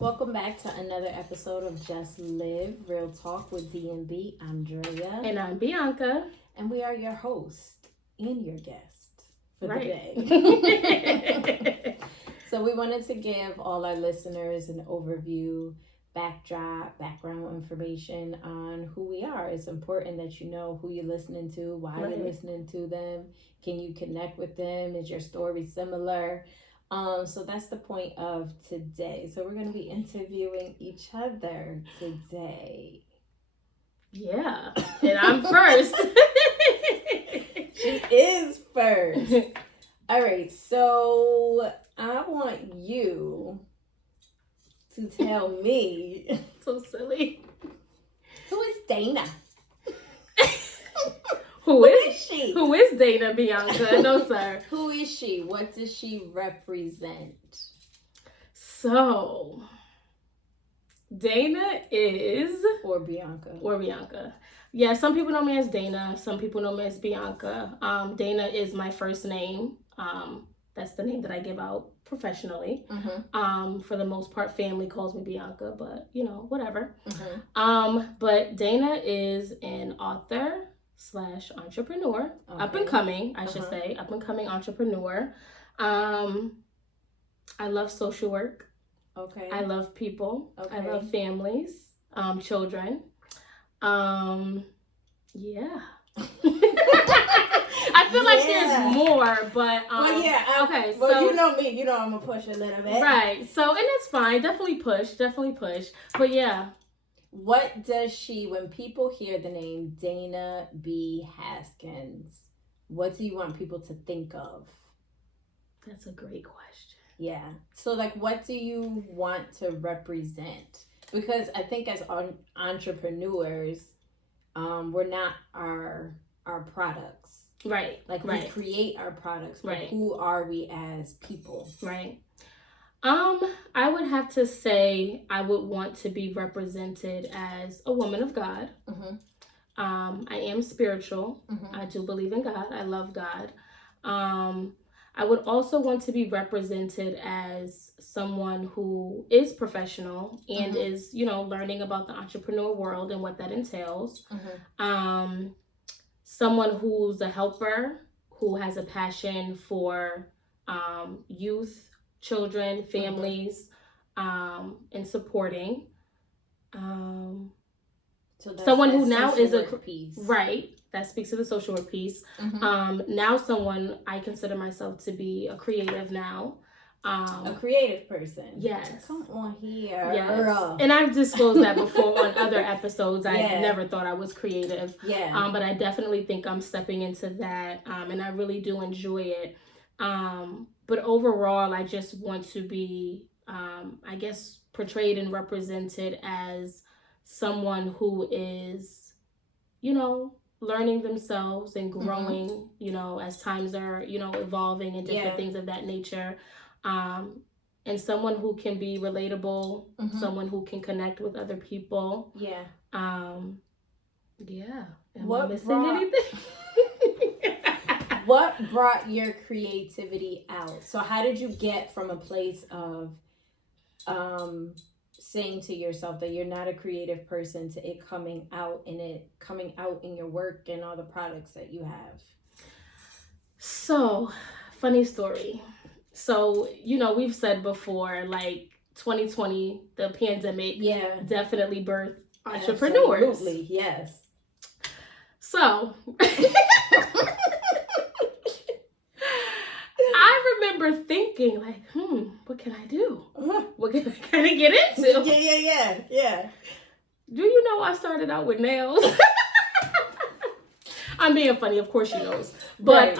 Welcome back to another episode of Just Live, Real Talk with D&B. I'm Drea. And I'm Bianca. And we are your host and your guest for the day. So we wanted to give all our listeners an overview, background information on who we are. It's important that you know who you're listening to, why you're listening to them. Can you connect with them? Is your story similar? So that's the point of today. So we're going to be interviewing each other today. Yeah, and I'm first. She is first. All right, so I want you to tell me. So silly. Who is Dana? Who is she? Who is Drea Bianca? No, sir. Who is she? What does she represent? So, Dana is... Or Bianca. Yeah, some people know me as Dana. Some people know me as Bianca. Dana is my first name. That's the name that I give out professionally. Mm-hmm. For the most part, family calls me Bianca, but, whatever. Mm-hmm. But Dana is an author / entrepreneur, up and coming, I should say, up and coming entrepreneur. I love social work. Okay. I love people. Okay. I love families, children. Yeah. I feel like there's more, but okay. Well, so, you know me. You know I'm gonna push a little bit. Right. So, and it's fine. Definitely push. But yeah. What does she, when people hear the name Dana B. Haskins, what do you want people to think of? That's a great question. Yeah. So, what do you want to represent? Because I think as entrepreneurs, we're not our products. Right. We create our products, but who are we as people? Right. I would have to say I would want to be represented as a woman of God. Mm-hmm. I am spiritual. Mm-hmm. I do believe in God. I love God. I would also want to be represented as someone who is professional and is, learning about the entrepreneur world and what that entails. Mm-hmm. Someone who's a helper, who has a passion for youth, children, families, and supporting. So someone who now is a piece. Right. That speaks to the social work piece. Mm-hmm. Now someone I consider myself to be a creative now. A creative person. Yes. Come on here. Yes. And I've disclosed that before on other episodes. I never thought I was creative. Yeah. But I definitely think I'm stepping into that. And I really do enjoy it. But overall, I just want to be, portrayed and represented as someone who is, learning themselves and growing, as times are, evolving and different things of that nature. And someone who can be relatable, someone who can connect with other people. Yeah. Am I missing anything? What brought your creativity out? So how did you get from a place of saying to yourself that you're not a creative person to it coming out in your work and all the products that you have? So, funny story. So, we've said before, 2020, the pandemic definitely birthed entrepreneurs. Absolutely, yes. So, I remember thinking, what can I do? What can I kind of get into? Yeah. Do you know I started out with nails? I'm being funny, of course she knows. But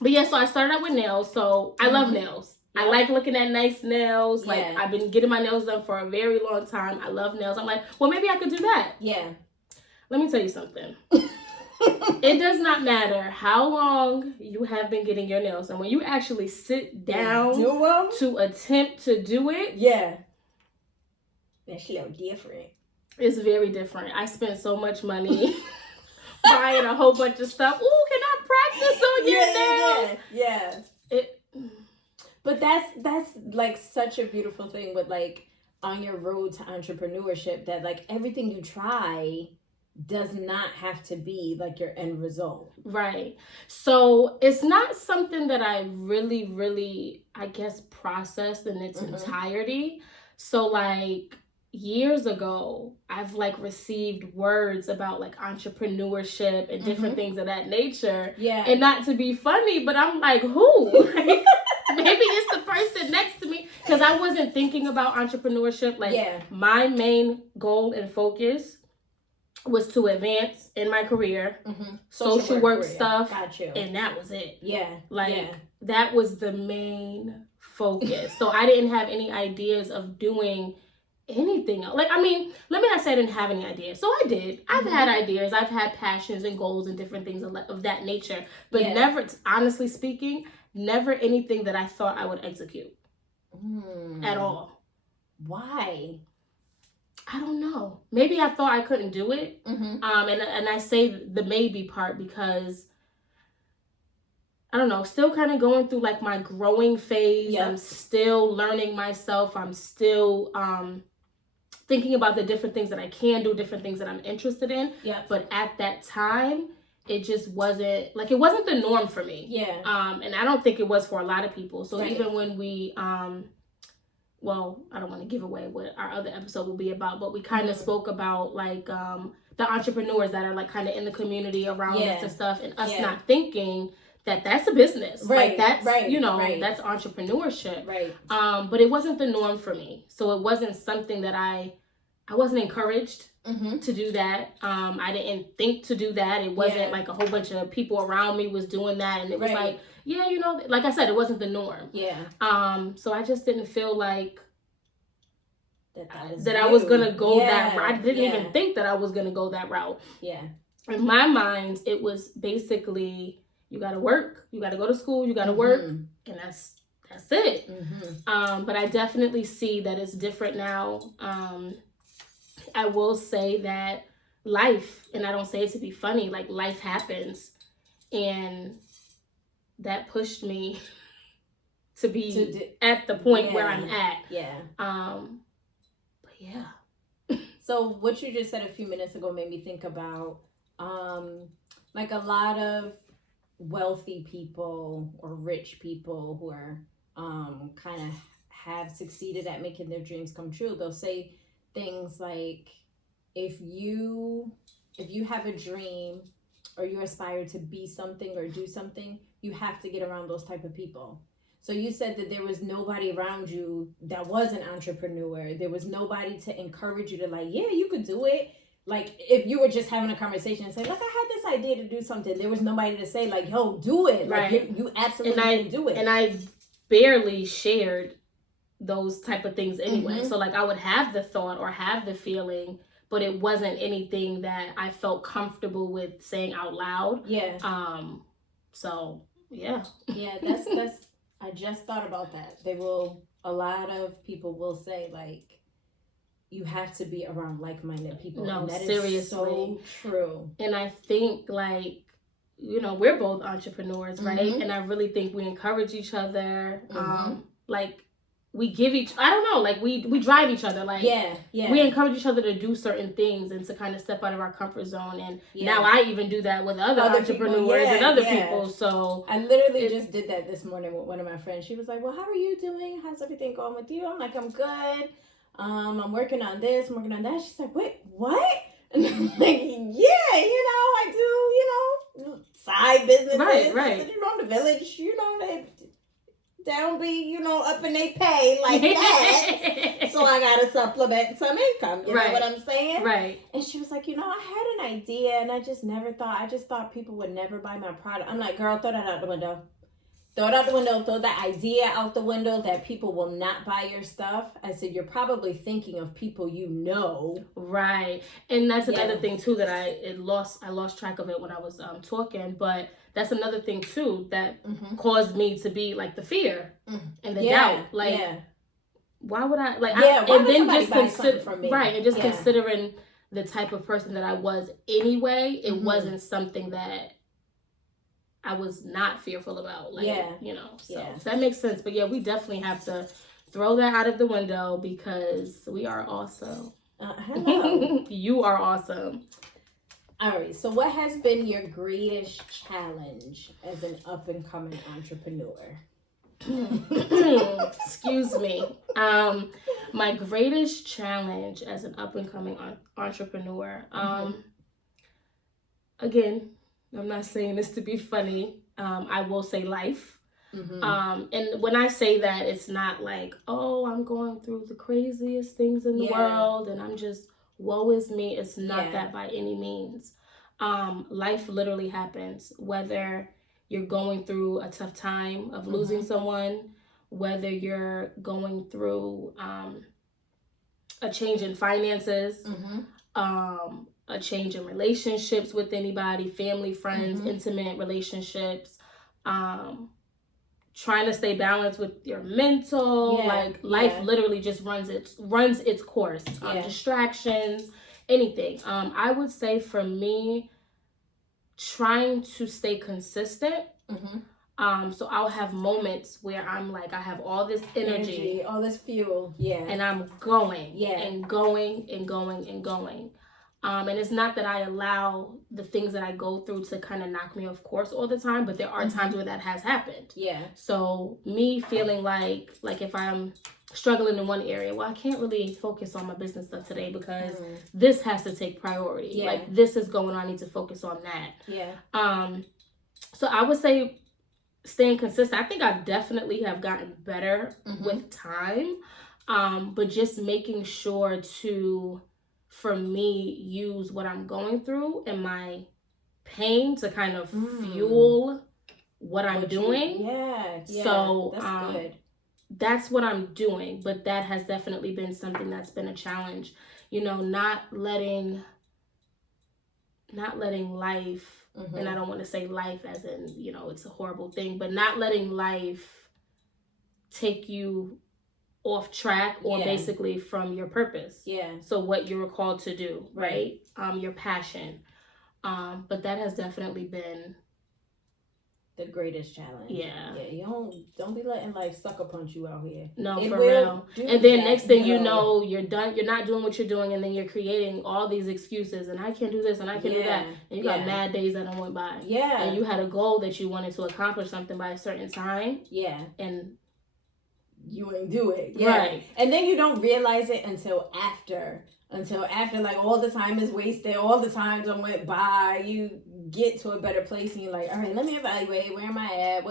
but yeah, so I started out with nails. So I love nails. Yep. I like looking at nice nails. I've been getting my nails done for a very long time. I love nails. I'm like, well, maybe I could do that. Yeah. Let me tell you something. It does not matter how long you have been getting your nails, and when you actually sit down to attempt to do it, that's a little different. It's very different. I spent so much money buying a whole bunch of stuff. Ooh, can I practice on your nails? Yeah. But that's like such a beautiful thing with like on your road to entrepreneurship that like everything you try does not have to be like your end result. Right. So it's not something that I really, I guess, processed in its entirety. So like years ago, I've like received words about like entrepreneurship and different things of that nature. Yeah. And not to be funny, but I'm like, who? Like, maybe it's the person next to me. Because I wasn't thinking about entrepreneurship. Like my main goal and focus was to advance in my career, social work stuff, and that was it. That was the main focus. So I didn't have any ideas of doing anything else. Like, I mean, let me not say I didn't have any ideas. So I did. I've had ideas. I've had passions and goals and different things of that nature. But never, honestly speaking, never anything that I thought I would execute at all. Why? I don't know. Maybe I thought I couldn't do it. And I say the maybe part because I don't know, still kind of going through like my growing phase. I'm still learning myself. I'm still thinking about the different things that I can do, different things that I'm interested in. But at that time, it just wasn't like, it wasn't the norm for me. And I don't think it was for a lot of people. So even when we well, I don't want to give away what our other episode will be about, but we kind of spoke about like the entrepreneurs that are like kind of in the community around us and stuff, and us not thinking that that's a business. Like that's, you know, that's entrepreneurship. But it wasn't the norm for me. So it wasn't something that I wasn't encouraged to do that. I didn't think to do that. It wasn't like a whole bunch of people around me was doing that. And it was like, yeah, you know, like I said, it wasn't the norm. So I just didn't feel like that I was going to go that route. I didn't even think that I was going to go that route. In my mind, it was basically, you got to work, you got to go to school, you got to work, and that's it. But I definitely see that it's different now. I will say that life, and I don't say it to be funny, like life happens, and that pushed me to be at the point where I'm at. But yeah. So what you just said a few minutes ago made me think about like a lot of wealthy people or rich people who are kind of have succeeded at making their dreams come true. They'll say things like, if you have a dream or you aspire to be something or do something, you have to get around those type of people. So you said that there was nobody around you that was an entrepreneur. There was nobody to encourage you to like, yeah, you could do it. Like if you were just having a conversation and say, look, I had this idea to do something. There was nobody to say like, yo, do it. Like you absolutely can do it. And I barely shared those type of things anyway. So like I would have the thought or have the feeling, but it wasn't anything that I felt comfortable with saying out loud. So yeah. That's I just thought about that. A lot of people will say like, you have to be around like-minded people. No, and that seriously. Is so true. And I think like, you know, we're both entrepreneurs, right? And I really think we encourage each other. Like we give I don't know, like we drive each other. Like we encourage each other to do certain things and to kind of step out of our comfort zone. And now I even do that with other entrepreneurs and other people. So I literally just did that this morning with one of my friends. She was like, well, how are you doing? How's everything going with you? I'm like, I'm good. I'm working on this, I'm working on that. She's like, wait, what? And I'm like, yeah, you know, I do, you know, side businesses. Right. You know, the village, you know, they don't be, you know, up in they pay like that. So I got to supplement some income. You know what I'm saying? Right. And she was like, you know, I had an idea and I just thought people would never buy my product. I'm like, girl, throw that out the window. Throw it out the window, throw that idea out the window that people will not buy your stuff. I said, you're probably thinking of people you know. Right. And that's another thing too that I lost track of it when I was talking, but that's another thing too that caused me to be like the fear and the doubt. Like why would I like and then just consider and just considering the type of person that I was anyway, it wasn't something that I was not fearful about, like, you know, so that makes sense. But yeah, we definitely have to throw that out of the window because we are awesome. Hello. You are awesome. All right. So, what has been your greatest challenge as an up and coming entrepreneur? Excuse me. My greatest challenge as an up and coming entrepreneur. Again, I'm not saying this to be funny. I will say life. Mm-hmm. And when I say that, it's not like, oh, I'm going through the craziest things in the world and I'm just, woe is me. It's not that by any means. Life literally happens, whether you're going through a tough time of losing someone, whether you're going through a change in finances, a change in relationships with anybody, family, friends, intimate relationships, trying to stay balanced with your mental, life literally just runs its course. Distractions, anything. I would say for me, trying to stay consistent. So I'll have moments where I'm like, I have all this energy, all this fuel, and I'm going, and going and going and going. And it's not that I allow the things that I go through to kind of knock me off course all the time, but there are times where that has happened. So me feeling like if I'm struggling in one area, well, I can't really focus on my business stuff today because this has to take priority. Like this is going on, I need to focus on that. So I would say staying consistent. I think I definitely have gotten better with time. But just making sure to, for me, use what I'm going through and my pain to kind of fuel what I'm doing. So that's good. That's what I'm doing, but that has definitely been something that's been a challenge. Not letting life, and I don't want to say life as in, it's a horrible thing, but not letting life take you off track or basically from your purpose. So what you're called to do, right? Your passion. But that has definitely been the greatest challenge. You don't be letting life sucker punch you out here. No, for real. And then next thing you know, you're done. You're not doing what you're doing, and then you're creating all these excuses. And I can't do this, and I can't do that. And you got mad days that went by. And you had a goal that you wanted to accomplish something by a certain time. And you ain't do it. Right. And then you don't realize it until after, like all the time is wasted, all the time that went by, you get to a better place and you're like, all right, let me evaluate, where am I at,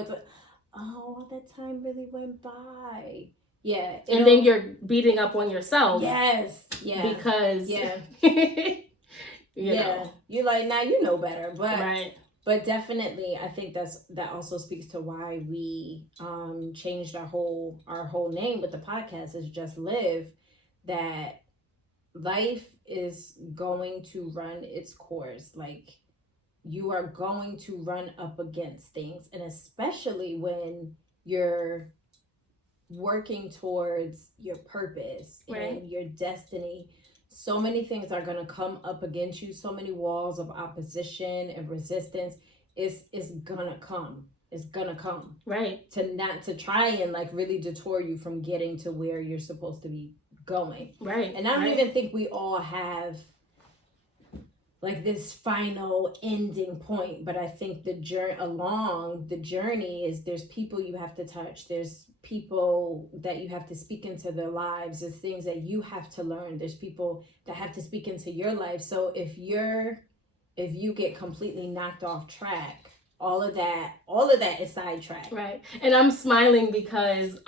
all that time really went by. And then you're beating up on yourself. Because you know. You're like, now you know better. But definitely, I think that also speaks to why we changed our whole name with the podcast is Just Live. That life is going to run its course. Like, you are going to run up against things, and especially when you're working towards your purpose and your destiny. So many things are going to come up against you. So many walls of opposition and resistance. It's gonna come. It's gonna come. To try and like really detour you from getting to where you're supposed to be going. And I don't even think we all have like this final ending point, but I think along the journey is there's people you have to touch. There's people that you have to speak into their lives. There's things that you have to learn. There's people that have to speak into your life. So if you get completely knocked off track, all of that is sidetracked. And I'm smiling because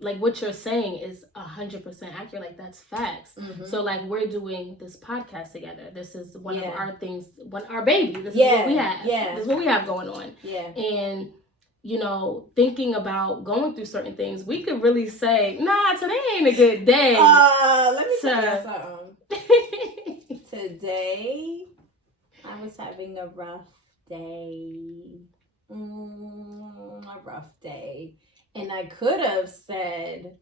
like what you're saying is 100% accurate. Like that's facts. So like we're doing this podcast together. This is one of our things, our baby. This is what we have. This is what we have going on. And thinking about going through certain things, we could really say, nah, today ain't a good day. Let me tell you something. Today, I was having a rough day. A rough day. And I could have said,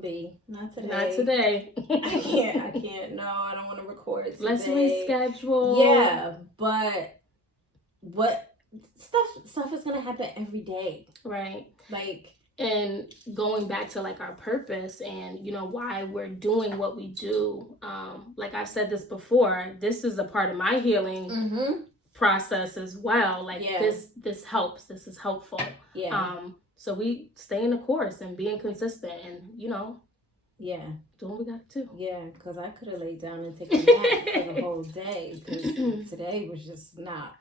B, not today. Not today. I can't. No, I don't want to record today. Let's reschedule. But stuff is gonna happen every day. Like, And going back to like our purpose and, you know, why we're doing what we do. Like I've said this before, this is a part of my healing process as well. Like this helps. This is helpful. Yeah. So we stay in the course and being consistent and, you know, doing what we got to do. Yeah, because I could have laid down and taken a nap for the whole day because today was just not.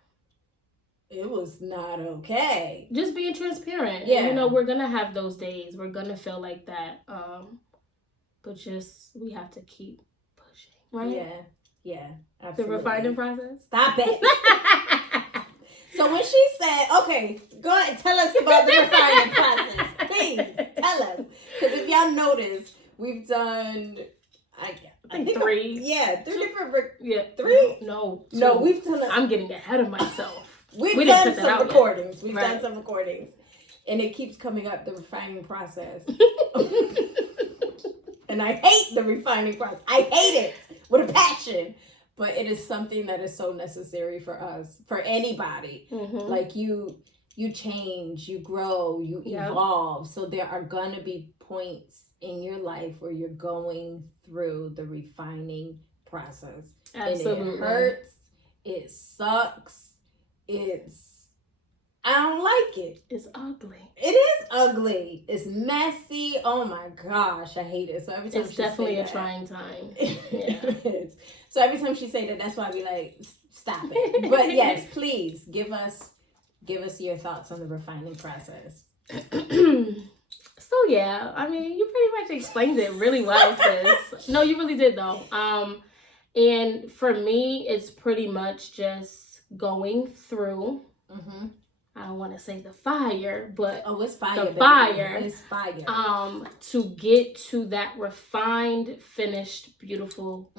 It was not okay. Just being transparent. Yeah. And, you know, we're going to have those days. We're going to feel like that. But just, we have to keep pushing, right? Yeah, absolutely. The refining process? Stop it. So when she said, okay, go ahead and tell us about the refining process. Please, tell us. Because if y'all notice, we've done... I think 3. Three different... Yeah. 3? No, 2. No, we've done... I'm getting ahead of myself. We've done some recordings. We've done some recordings. And it keeps coming up, the refining process. And I hate the refining process. I hate it with a passion. But it is something that is so necessary for us, for anybody. Like you change, you grow, you evolve. So there are going to be points in your life where you're going through the refining process. Absolutely. And it hurts. It sucks. I don't like it. It's ugly. It is ugly. It's messy. Oh my gosh, I hate it. So every time it's definitely a trying time. So every time she say that, that's why I be like, stop it. But yes, please give us your thoughts on the refining process. So yeah, I mean, you pretty much explained it really well, sis. No, you really did though. And for me, it's pretty much just going through. I don't want to say the fire, but it's fire. The fire. It's fire. To get to that refined, finished, beautiful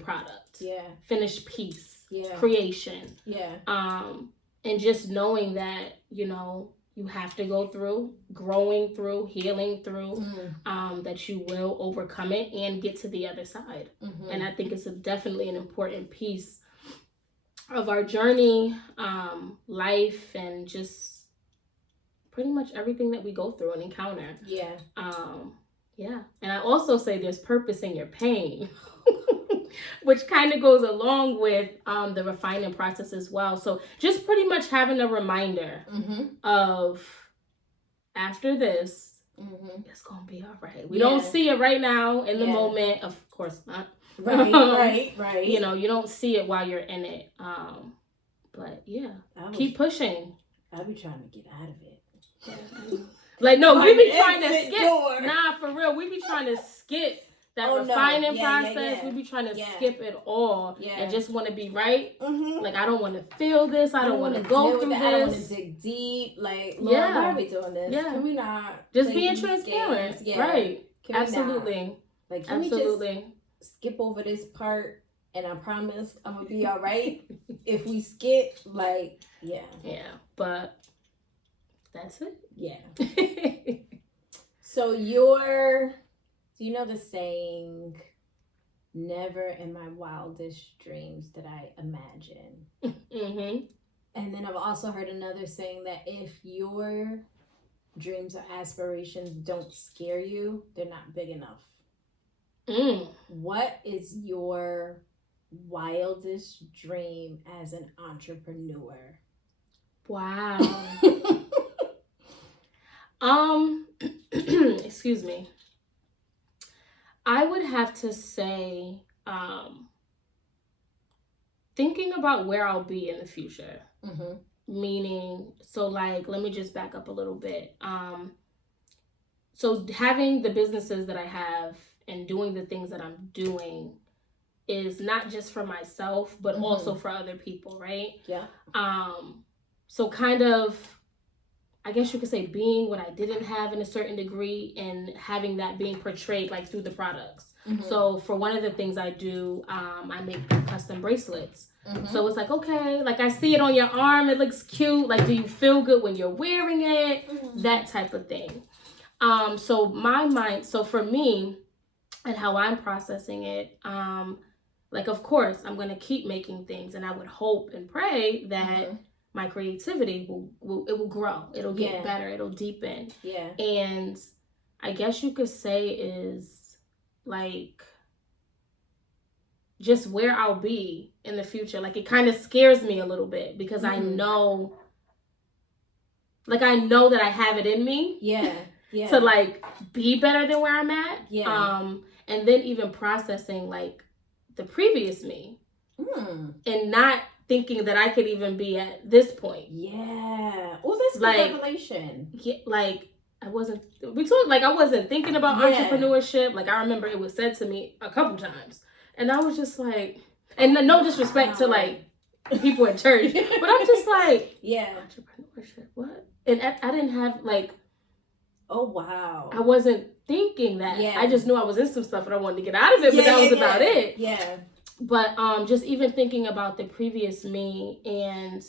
product. Yeah. Finished piece. Yeah. Creation. Yeah. And just knowing that, you know, you have to go through, growing through, healing through, that you will overcome it and get to the other side. And I think it's definitely an important piece of our journey, life, and just pretty much everything that we go through and encounter. Yeah. And I also say there's purpose in your pain, which kind of goes along with the refining process as well. So just pretty much having a reminder of after this, it's gonna be all right. We don't see it right now in the moment, of course not. Right. You know, you don't see it while you're in it. But keep pushing. I'll be trying to get out of it. Like, no, we be trying to skip. Nah, for real. We be trying to skip that refining process. We be trying to skip it all and just want to be right. Like, I don't want to feel this. I don't want to go through this. I don't want to dig deep. Like, Lord, why are we doing this? Can we not? Just being transparent. Right. Absolutely. Like, can we just skip over this part, and I promise I'm gonna be all right. If we skip, but that's it. So you know the saying, never in my wildest dreams did I imagine. And then I've also heard another saying that if your dreams or aspirations don't scare you, they're not big enough. What is your wildest dream as an entrepreneur? Wow. Excuse me. I would have to say, thinking about where I'll be in the future. Meaning, so like, let me just back up a little bit. So having the businesses that I have and doing the things that I'm doing is not just for myself, but also for other people, right? Yeah. So kind of, I guess you could say, being what I didn't have in a certain degree and having that being portrayed like through the products. So for one of the things I do, I make custom bracelets. So it's like, okay, like I see it on your arm, it looks cute. Like, do you feel good when you're wearing it? That type of thing. So for me, and how I'm processing it, like, of course, I'm going to keep making things, and I would hope and pray that my creativity will grow. It'll get better. It'll deepen. Yeah. And I guess you could say is like just where I'll be in the future. Like it kind of scares me a little bit because I know that I have it in me. Yeah. To like be better than where I'm at. Yeah. And then even processing like the previous me. And not thinking that I could even be at this point. Yeah. Oh, that's like, good revelation. Yeah, like I wasn't thinking about entrepreneurship. Like I remember it was said to me a couple times. And I was just like, and no disrespect to like people in church, but I'm just like, entrepreneurship, what? And I didn't have like, oh wow, I wasn't thinking that. I just knew I was in some stuff and I wanted to get out of it, but that was about it. Yeah. But just even thinking about the previous me and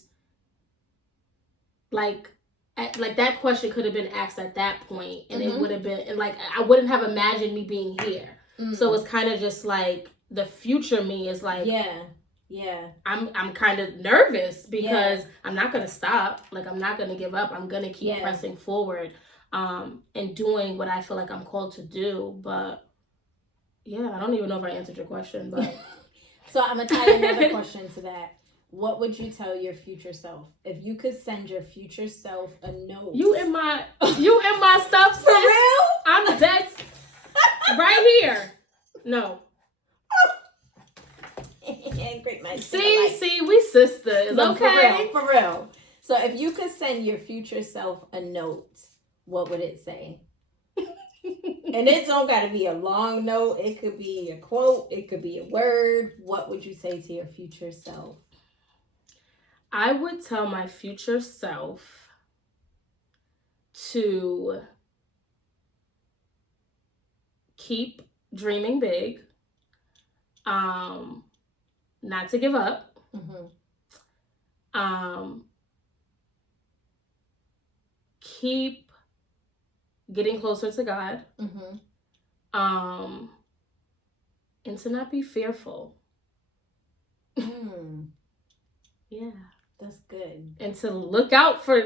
like that question could have been asked at that point, and it would have been, and like I wouldn't have imagined me being here. So it's kind of just like the future me is like, I'm kind of nervous because I'm not gonna stop. Like I'm not gonna give up. I'm gonna keep pressing forward, and doing what I feel like I'm called to do. But I don't even know if I answered your question, but. So I'm going to tie another question to that. What would you tell your future self? If you could send your future self a note. You in my stuff, sis. For real? I'm dead right here. No. Great man. See, we sisters. No, okay. For real. So if you could send your future self a note, what would it say? And it don't got to be a long note. It could be a quote. It could be a word. What would you say to your future self? I would tell my future self to keep dreaming big, not to give up, keep getting closer to God, and to not be fearful. Yeah, that's good. And to look out for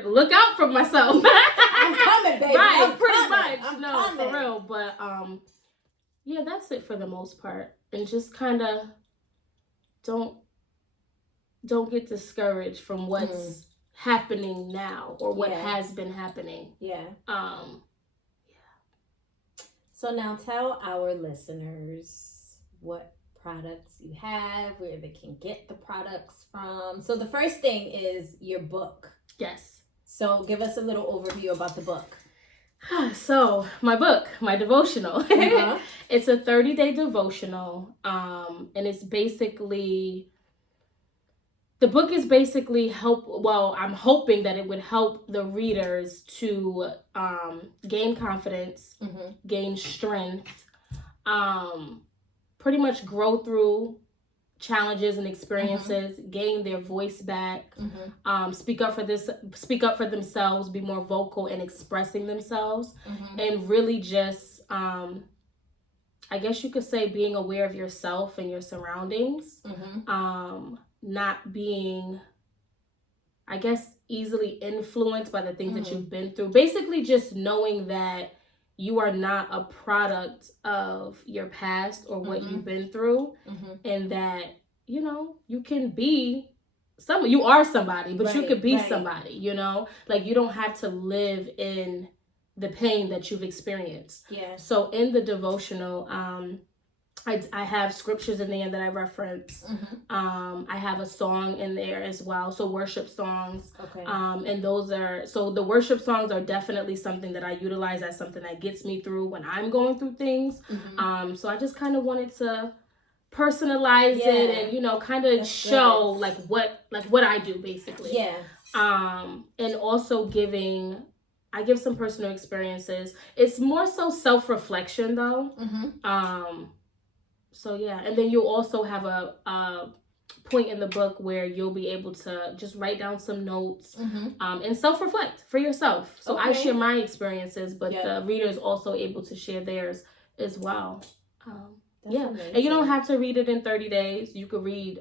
myself. I'm coming, baby. Right, pretty much. I'm for real. But that's it for the most part. And just kind of don't get discouraged from what's happening now or what has been happening. So now tell our listeners what products you have, where they can get the products from. So the first thing is your book. Yes. So give us a little overview about the book. So my book, my devotional, it's a 30-day devotional. And it's basically, the book is basically I'm hoping that it would help the readers to gain confidence, gain strength, pretty much grow through challenges and experiences, gain their voice back, speak up for themselves, be more vocal in expressing themselves, and really just, I guess you could say, being aware of yourself and your surroundings. Not being, I guess, easily influenced by the things that you've been through. Basically just knowing that you are not a product of your past or what you've been through, and that, you can be you are somebody, but you could be somebody, like you don't have to live in the pain that you've experienced. So in the devotional, I have scriptures in there that I reference. I have a song in there as well. So worship songs. And the worship songs are definitely something that I utilize as something that gets me through when I'm going through things. So I just kind of wanted to personalize it and, kind of show good. what I do basically. And also I give some personal experiences. It's more so self-reflection though. So and then you'll also have a point in the book where you'll be able to just write down some notes and self-reflect for yourself. So I share my experiences, but the reader is also able to share theirs as well. Amazing. And you don't have to read it in 30 days. You could read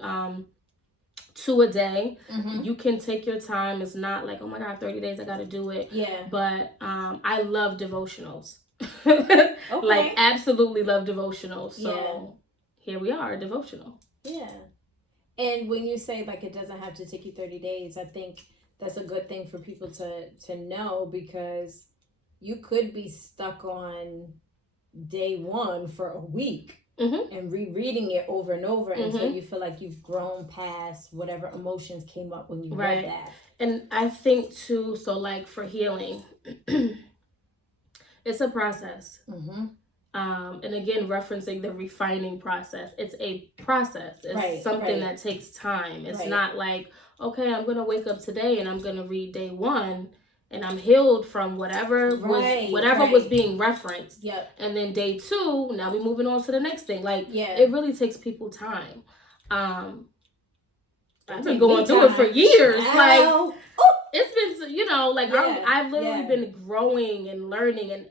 2 a day. Mm-hmm. You can take your time. It's not like, oh my God, 30 days, I got to do it. Yeah. But I love devotionals. Okay. Like, absolutely love devotionals. So here we are, a devotional. Yeah. And when you say like it doesn't have to take you 30 days, I think that's a good thing for people to know, because you could be stuck on day 1 for a week. Mm-hmm. And rereading it over and over until you feel like you've grown past whatever emotions came up when you read that. And I think too, so like for healing, it's a process. Mm-hmm. And again, referencing the refining process, it's a process. It's something that takes time. It's not like, okay, I'm gonna wake up today and I'm gonna read day 1 and I'm healed from whatever was being referenced. Yep. And then day 2, now we're moving on to the next thing. Like, it really takes people time. I've been going through it for years. Like, it's been, like I've literally been growing and learning and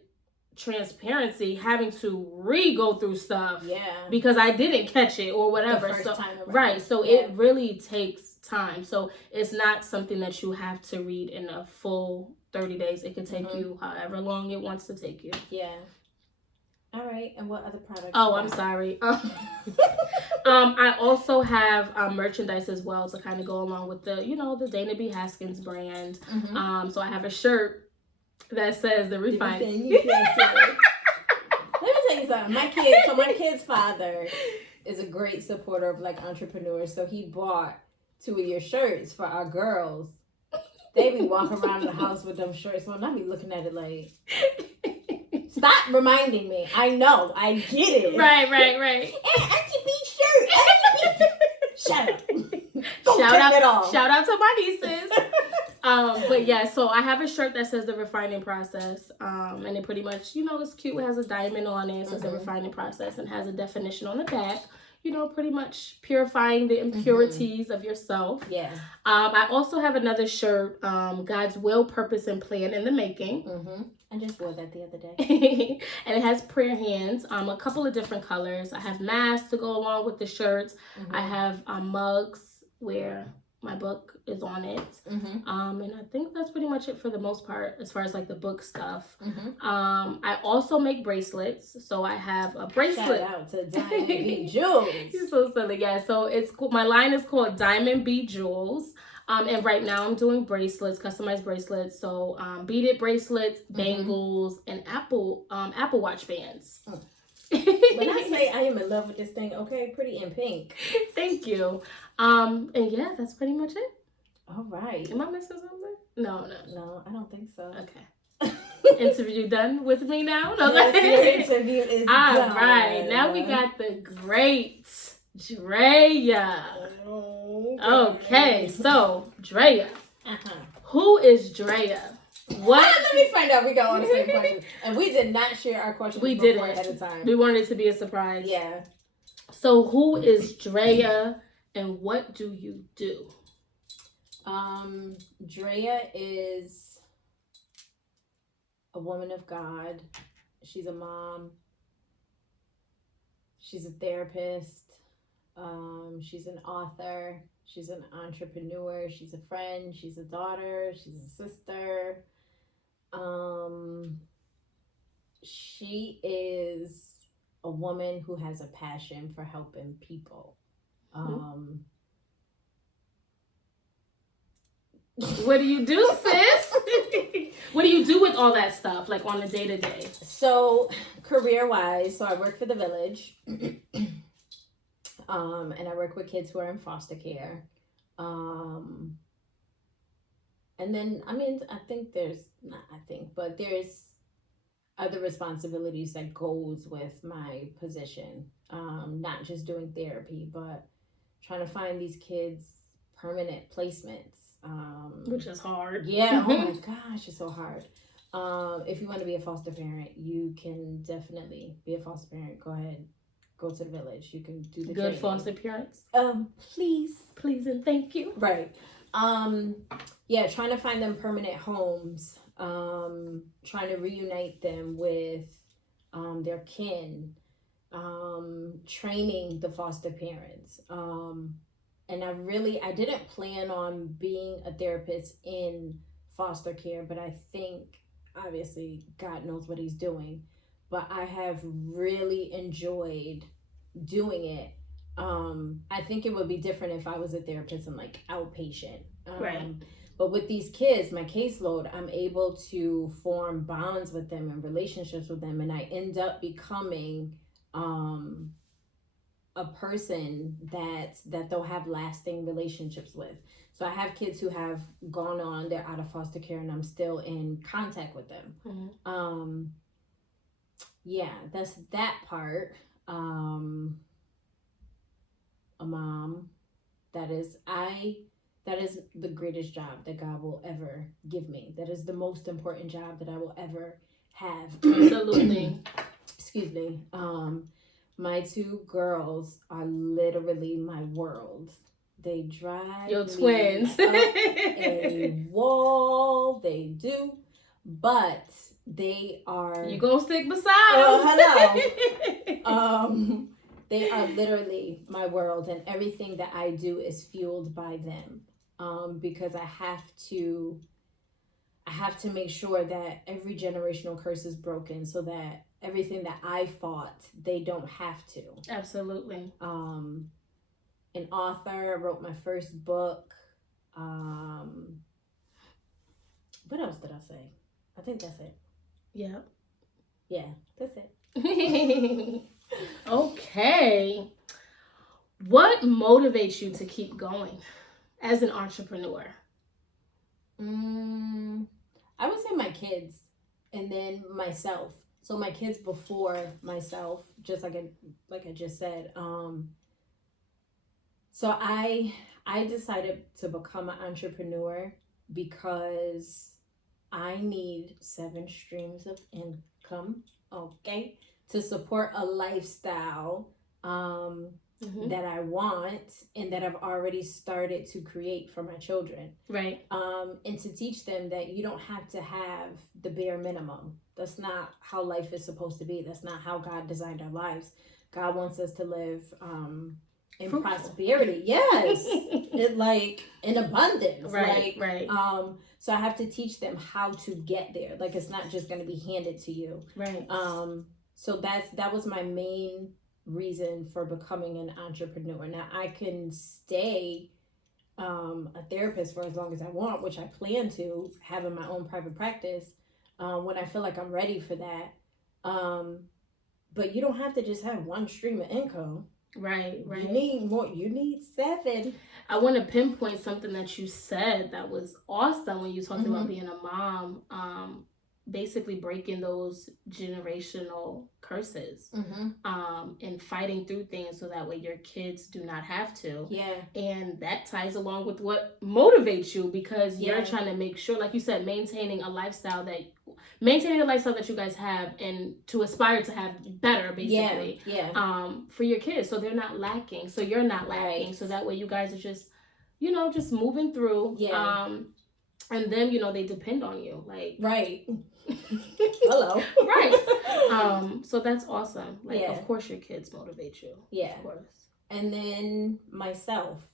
transparency, having to re-go through stuff because I didn't catch it or whatever. So it really takes time. So it's not something that you have to read in a full 30 days. It can take you however long it wants to take you. Yeah. All right. And what other products? Oh, I'm sorry. I also have merchandise as well to kind of go along with the, the Dana B. Haskins brand. Mm-hmm. So I have a shirt that says the refined. Let me tell you something. My kid's father is a great supporter of like entrepreneurs. So he bought 2 of your shirts for our girls. They be walking around the house with them shirts on. I be looking at it like, stop reminding me. I know. I get it. Right. Hey, Auntie B's shirt. Shut up. Shout out to my nieces. But yeah, so I have a shirt that says the refining process. And it pretty much, it's cute. It has a diamond on it. It says the refining process and has a definition on the back. Pretty much purifying the impurities of yourself. Yeah. I also have another shirt, God's Will, Purpose, and Plan in the Making. Mm-hmm. I just wore that the other day. And it has prayer hands, a couple of different colors. I have masks to go along with the shirts. Mm-hmm. I have mugs where my book is on it. Mm-hmm. And I think that's pretty much it for the most part as far as like the book stuff. Mm-hmm. I also make bracelets. So I have a bracelet. Shout out to Diamond B. Jewels. You're so silly. Yeah, so it's cool. My line is called Diamond B. Jewels. And right now I'm doing bracelets, customized bracelets. So beaded bracelets, bangles, and Apple Watch bands. Oh. When I say I am in love with this thing, okay, pretty in pink. Thank you. And yeah, that's pretty much it. All right. Am I missing something? No, I don't think so. Okay. Interview done with me now? No, yes, your interview is done. All right. Now we got the great Drea. Okay, so Drea. Who is Drea? What? Let me find out. We got all the same questions. And we did not share our questions before ahead of time. We wanted it to be a surprise. Yeah. So who is Drea and what do you do? Drea is a woman of God. She's a mom. She's a therapist. She's an author. She's an entrepreneur. She's a friend. She's a daughter. She's a sister. She is a woman who has a passion for helping people. What do you do, sis? What do you do with all that stuff, like on a day-to-day? So, career-wise, I work for the Village. And I work with kids who are in foster care. And then, there's other responsibilities that goes with my position. Not just doing therapy, but trying to find these kids permanent placements. Which is hard. Yeah, oh my gosh, it's so hard. If you want to be a foster parent, you can definitely be a foster parent. Go ahead. Go to the Village. You can do the good training. Foster parents. Please and thank you. Right. Yeah, trying to find them permanent homes. Trying to reunite them with their kin. Training the foster parents. and I didn't plan on being a therapist in foster care, but I think obviously God knows what he's doing. But I have really enjoyed doing it. I think it would be different if I was a therapist and like outpatient. Right. But with these kids, my caseload, I'm able to form bonds with them and relationships with them, and I end up becoming a person that they'll have lasting relationships with. So I have kids who have gone on, they're out of foster care, and I'm still in contact with them. Mm-hmm. Yeah, that's that part. A mom, that is the greatest job that God will ever give me. That is the most important job that I will ever have. Absolutely. Excuse me. My two girls are literally my world. They drive your twins up a wall. They do, but they are. You gonna stick beside them? Hello. They are literally my world, and everything that I do is fueled by them. Because I have to make sure that every generational curse is broken, so that everything that I fought, they don't have to. Absolutely. An author, wrote my first book. What else did I say? I think that's it. Yeah. Yeah, that's it. Okay. What motivates you to keep going as an entrepreneur? I would say my kids, and then myself. So my kids before myself, just like I just said. So I decided to become an entrepreneur because I need 7 streams of income, okay, to support a lifestyle that I want and that I've already started to create for my children. Right. And to teach them that you don't have to have the bare minimum. That's not how life is supposed to be. That's not how God designed our lives. God wants us to live in fruitful prosperity. Yes. In abundance. Right. So I have to teach them how to get there. Like, it's not just going to be handed to you. Right. So that was my main reason for becoming an entrepreneur. Now I can stay a therapist for as long as I want, which I plan to, having my own private practice when I feel like I'm ready for that. But you don't have to just have 1 stream of income. Right. You need more. You need 7. I want to pinpoint something that you said that was awesome when you talked about being a mom. Basically breaking those generational curses, and fighting through things so that way your kids do not have to. Yeah. And that ties along with what motivates you, because you're trying to make sure, like you said, maintaining a lifestyle that you guys have, and to aspire to have better, basically. For your kids, so they're not lacking, so you're not lacking, so that way you guys are just moving through. And then they depend on you, like hello. Right. So that's awesome. Of course your kids motivate you. Of course. And then myself,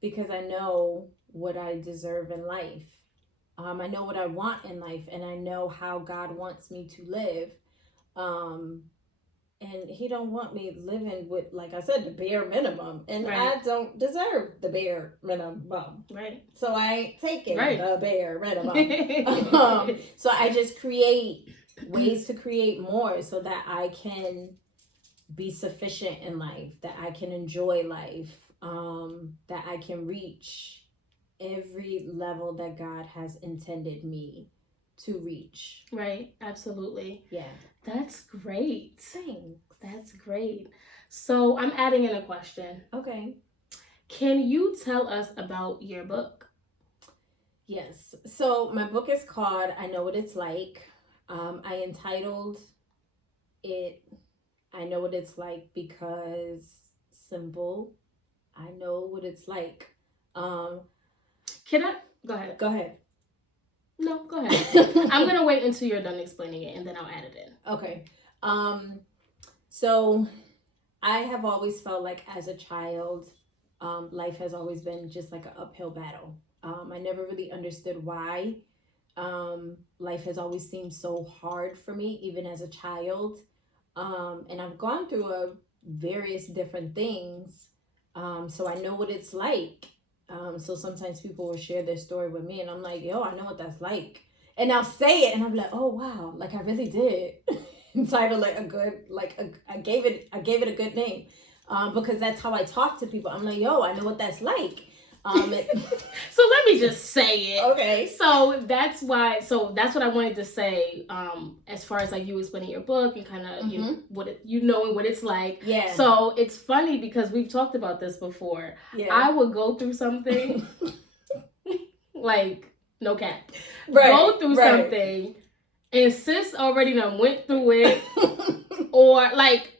because I know what I deserve in life. I know what I want in life, and I know how God wants me to live. And he don't want me living with, like I said, the bare minimum. And I don't deserve the bare minimum. Right. So I ain't taking the bare minimum. So I just create ways to create more so that I can be sufficient in life, that I can enjoy life, that I can reach every level that God has intended me to reach. Right. Absolutely. Yeah. That's great. Thanks. That's great. So I'm adding in a question. Okay. Can you tell us about your book? Yes. So my book is called I Know What It's Like. I entitled it I Know What It's Like because simple. I know what it's like. Can I? Go ahead. Go ahead. No, go ahead. I'm going to wait until you're done explaining it, and then I'll add it in. Okay. So I have always felt like as a child, life has always been just like an uphill battle. I never really understood why. Life has always seemed so hard for me, even as a child. And I've gone through various different things. So I know what it's like. So sometimes people will share their story with me, and I'm like, yo, I know what that's like. And I'll say it, and I'm like, oh wow, like I really did. Entitled like a good, I gave it a good name, because that's how I talk to people. I'm like, yo, I know what that's like. So let me just say it. Okay. So that's why. So that's what I wanted to say. As far as like you explaining your book and kind of you knowing what it's like. Yeah. So it's funny because we've talked about this before. Yeah. I would go through something, like no cap. Right. Go through something, and sis already done went through it, or like.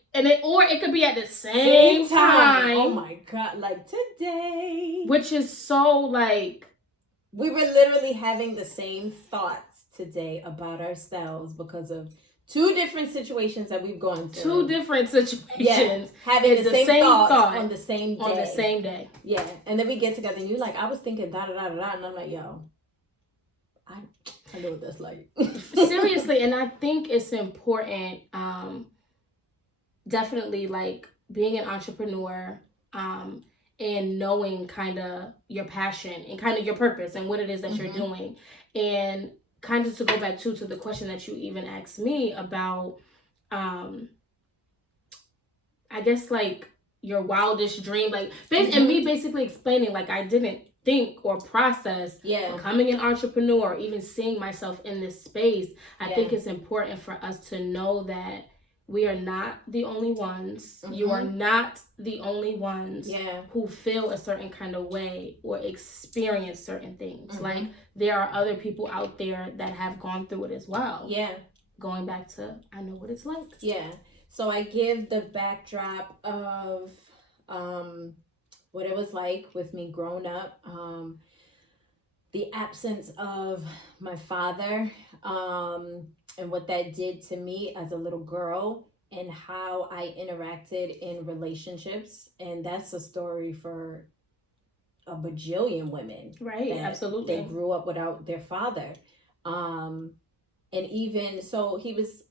Or it could be at the same time. Oh my God, like today. Which is so like... We were literally having the same thoughts today about ourselves because of two different situations that we've gone through. Two different situations. Yeah, having the same thoughts on the same day. On the same day. Yeah, and then we get together and you like, I was thinking da-da-da-da-da, and I'm like, yo, I know what that's like. Seriously, and I think it's important... definitely like being an entrepreneur and knowing kind of your passion and kind of your purpose and what it is that you're doing, and kind of to go back to the question that you even asked me about I guess like your wildest dream, like and me basically explaining like I didn't think or process becoming an entrepreneur or even seeing myself in this space. I think it's important for us to know that we are not the only ones. You are not the only ones who feel a certain kind of way or experience certain things. Like, there are other people out there that have gone through it as well. Yeah. Going back to, I know what it's like. Yeah. So I give the backdrop of what it was like with me growing up. The absence of my father, and what that did to me as a little girl, and how I interacted in relationships. And that's a story for a bajillion women. Right, absolutely. They grew up without their father. And even, so he was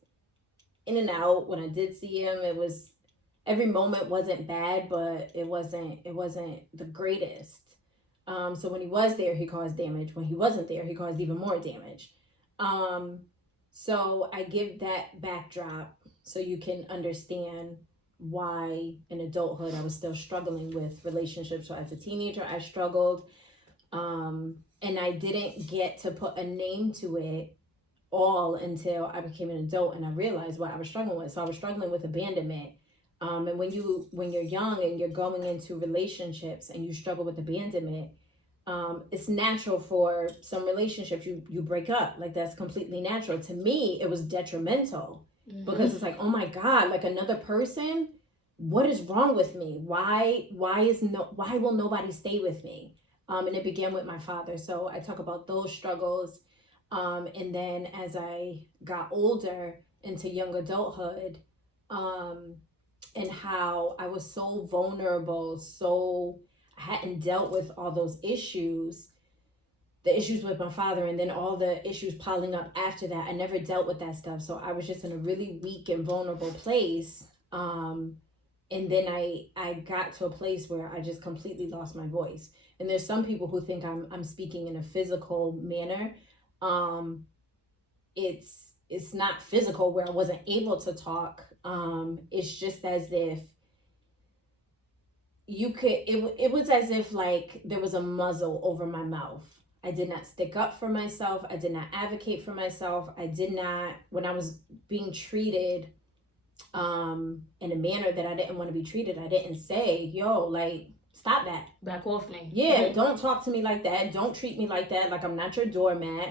in and out. When I did see him, it was, every moment wasn't bad, but it wasn't the greatest. So when he was there, he caused damage. When he wasn't there, he caused even more damage. So I give that backdrop so you can understand why in adulthood I was still struggling with relationships. So as a teenager, I struggled. And I didn't get to put a name to it all until I became an adult and I realized what I was struggling with. So I was struggling with abandonment. And when you're young and you're going into relationships and you struggle with abandonment, it's natural for some relationships you break up. Like, that's completely natural. To me, it was detrimental because it's like, oh my God, like another person, what is wrong with me? Why will nobody stay with me? And it began with my father. So I talk about those struggles. And then as I got older into young adulthood, and how I was so vulnerable, so I hadn't dealt with all those issues, the issues with my father, and then all the issues piling up after that. I never dealt with that stuff. So I was just in a really weak and vulnerable place. And then I got to a place where I just completely lost my voice. And there's some people who think I'm speaking in a physical manner. It's not physical where I wasn't able to talk. It's just as if it was as if like there was a muzzle over my mouth. I did not stick up for myself. I did not advocate for myself. I did not, when I was being treated in a manner that I didn't want to be treated, I didn't say, yo, like, stop that. Back off me. Yeah, don't talk to me like that. Don't treat me like that. Like, I'm not your doormat.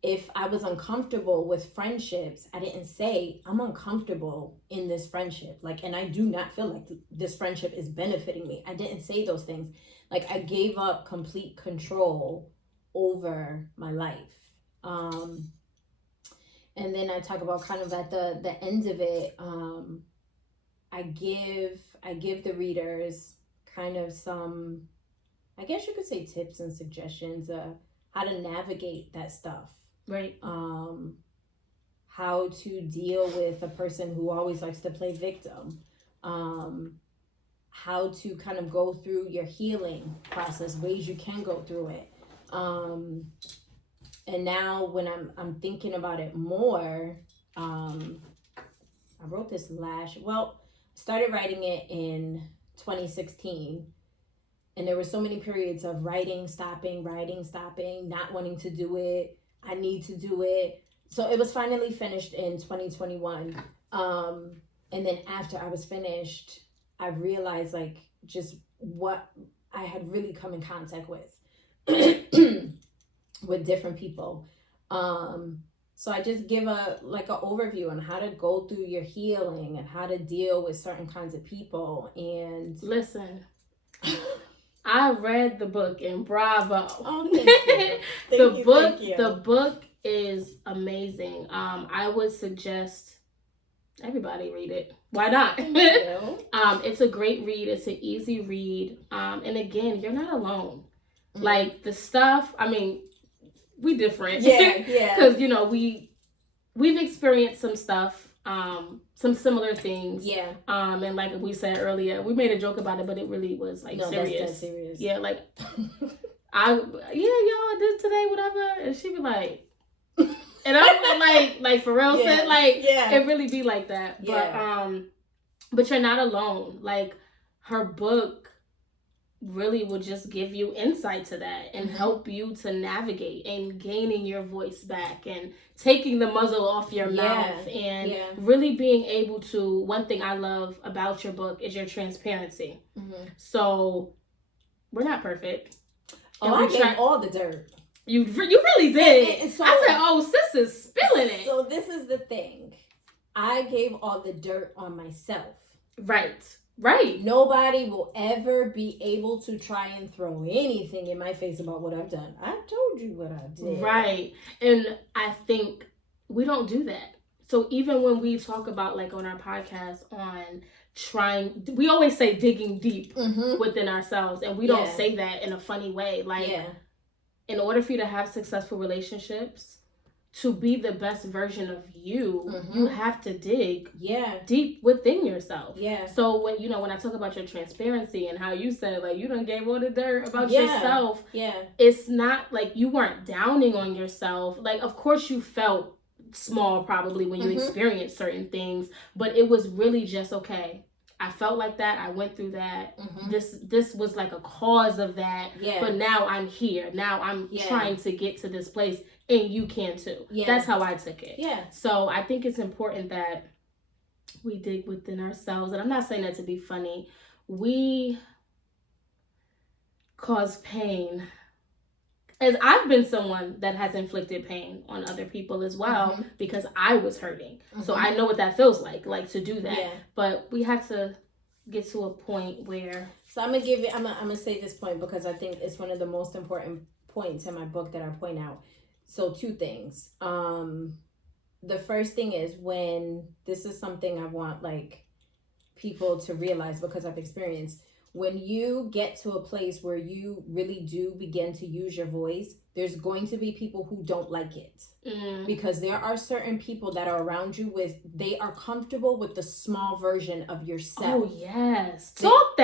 If I was uncomfortable with friendships, I didn't say, I'm uncomfortable in this friendship. Like, and I do not feel like this friendship is benefiting me. I didn't say those things. Like, I gave up complete control over my life. And then I talk about kind of at the end of it, I give the readers kind of some, I guess you could say, tips and suggestions how to navigate that stuff. Right. How to deal with a person who always likes to play victim. How to kind of go through your healing process, ways you can go through it. And now when I'm thinking about it more, I wrote this started writing it in 2016. And there were so many periods of writing, stopping, not wanting to do it. I need to do it. So it was finally finished in 2021. And then after I was finished, I realized like just what I had really come in contact with with different people. So I just give an overview on how to go through your healing and how to deal with certain kinds of people. And listen, I read the book and bravo. Oh, thank you. The book is amazing. I would suggest everybody read it. Why not? It's a great read. It's an easy read. And again, you're not alone. Mm-hmm. Like the stuff, I mean, we different. Yeah. Because, we've experienced some stuff, some similar things. Yeah. And like we said earlier, we made a joke about it, but it really was like serious. That's serious. Yeah, like I did today, whatever. And she'd be like, and I'm like for real, yeah. said, like, yeah. It really be like that. Yeah. But you're not alone. Like her book really would just give you insight to that and help you to navigate and gaining your voice back and taking the muzzle off your mouth and really being able to. One thing I love about your book is your transparency. Mm-hmm. So we're not perfect. I gave all the dirt. You really did. And so, I said, "Oh, sis is spilling it." So this is the thing. I gave all the dirt on myself. Right. Nobody will ever be able to try and throw anything in my face about what I've done. I told you what I did. Right. And I think we don't do that. So even when we talk about, like on our podcast on we always say digging deep within ourselves, and we don't say that in a funny way. Like, in order for you to have successful relationships, to be the best version of you, you have to dig deep within yourself. Yeah. So when I talk about your transparency and how you said like you done gave all the dirt about yourself, it's not like you weren't downing on yourself. Like, of course you felt small probably when you experienced certain things, but it was really just okay. I felt like that. I went through that. This was like a cause of that. Yeah. But now I'm here. Now I'm trying to get to this place, and you can too. Yeah. That's how I took it. Yeah. So I think it's important that we dig within ourselves. And I'm not saying that to be funny. We cause pain. As I've been someone that has inflicted pain on other people as well because I was hurting. So I know what that feels like to do that. Yeah. But we have to get to a point where... So I'm gonna say this point because I think it's one of the most important points in my book that I point out. So 2 things. The first thing is when this is something I want like people to realize because I've experienced. When you get to a place where you really do begin to use your voice, there's going to be people who don't like it. Because there are certain people that are around you they are comfortable with the small version of yourself. Oh, yes. Talk.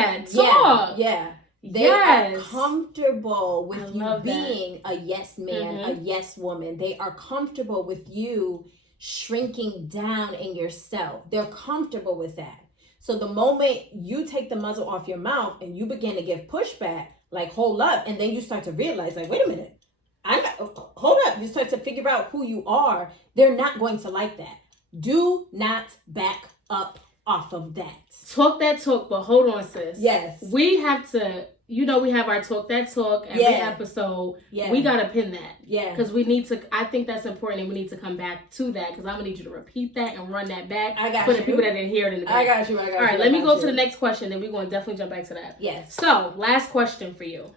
Yeah. They are comfortable with you being a yes man, a yes woman. They are comfortable with you shrinking down in yourself. They're comfortable with that. So the moment you take the muzzle off your mouth and you begin to give pushback, like hold up, and then you start to realize, like, wait a minute, hold up. You start to figure out who you are. They're not going to like that. Do not back up off of that. Talk that talk, but hold on, sis. Yes. We have to, we have our talk that talk every episode. Yeah. We got to pin that. Yeah. Because we need to, I think that's important and we need to come back to that because I'm going to need you to repeat that and run that back for the people that didn't hear it in the back. I got you. All right, let me go to the next question and we're going to definitely jump back to that. Yes. So, last question for you.